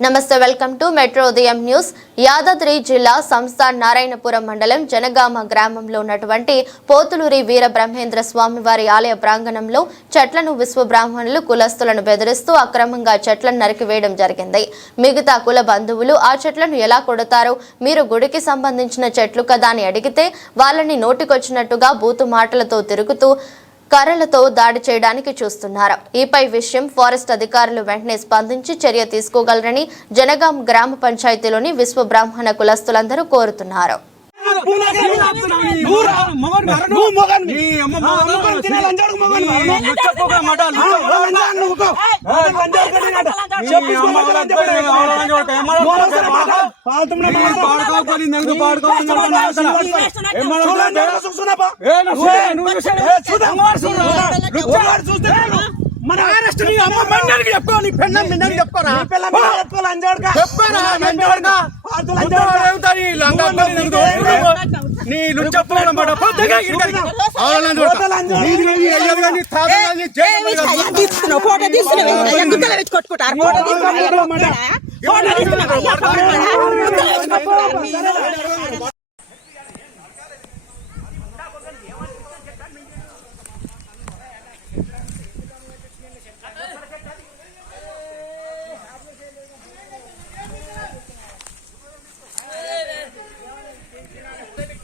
నమస్తే welcome to metro Udayam news. Yadadri జిల్లా సంస్థ నారాయణపురం మండలం జనగామ గ్రామంలో ఉన్నటువంటి పోతులూరి వీర బ్రహ్మేంద్ర స్వామి వారి ఆలయ ప్రాంగణంలో చెట్లను విశ్వ బ్రాహ్మణులు కులస్తులను బెదిరిస్తూ అక్రమంగా చెట్లను నరికివేయడం జరిగింది. మిగతా కుల బంధువులు ఆ చెట్లను ఎలా కొడతారో మీరు గుడికి సంబంధించిన చెట్లు కదా అని అడిగితే వాళ్ళని నోటికొచ్చినట్టుగా బూతు మాటలతో తిరుగుతూ కర్రలతో దాడి చేయడానికి చూస్తున్నారు. ఈపై విషయం ఫారెస్ట్ అధికారులు వెంటనే స్పందించి చర్య తీసుకోగలరని జనగాం గ్రామ పంచాయతీలోని విశ్వ బ్రాహ్మణ కులస్తులందరూ కోరుతున్నారు. నువ్వు మొగన్ తినే లంచాడుకు మొగన్ మన చెప్పుకో నీ పెన్న మిన్నకి చెప్పుకోరా? అడుగుతారు ఈ లంగాలు నీకు దోచుకున్నావు. నీ ఫోటో తీసుకున్నావు. కొట్టుకుంటారు ఫోటో తీసుకున్నావు.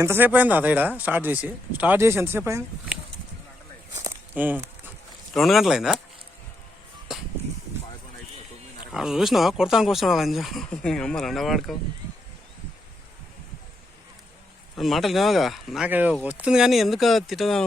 ఎంతసేపు అయింది అదేడ? స్టార్ట్ చేసి? స్టార్ట్ చేసి ఎంతసేపు అయింది? రెండు గంటలైందా? అక్కడ చూసినావా? కొడతానికి వస్తున్నావు అమ్మ రెండవాడుకో మాటలు వినావుగా? నాకు వస్తుంది కానీ ఎందుకు తిట్టదాను